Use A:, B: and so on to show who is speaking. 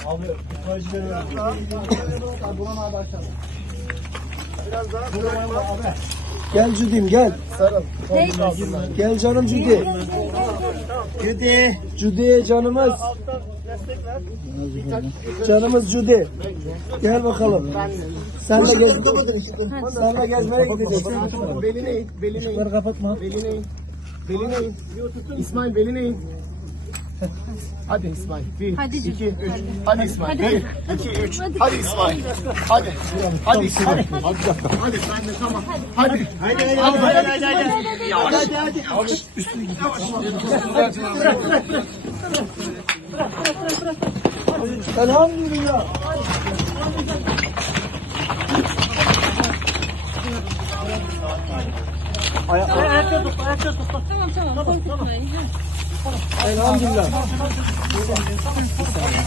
A: Abi itfaiyeci veriyorum. Buran abi aşağıda. Biraz daha. Abi. Gel Cüdüm gel. Sarıl. Gel canım Cüdi. Cüdi canımız. Canımız Cüdi. Gel bakalım. Senle gez. Senle gezmeye gideceğiz.
B: Beline in, beline in.
A: Işıkları kapatma.
B: Beline in. Beline in. İsmail beline in. Hadi İsmail. 1,
C: Hadi
B: 2, 3.
C: hadi.
B: Hadi İsmail.
C: Hadi.
B: 1, 2, 3. Hadi İsmail. Hadi. Hadi İsmail. Hadi sen de tamam. Hadi. Hadi. Yavaş. Hadi. Üstüne git.
A: Elhamdülillah. Ayakta tut, ayakta tut.
C: Tamam korkutmayın.
A: Elhamdülillah.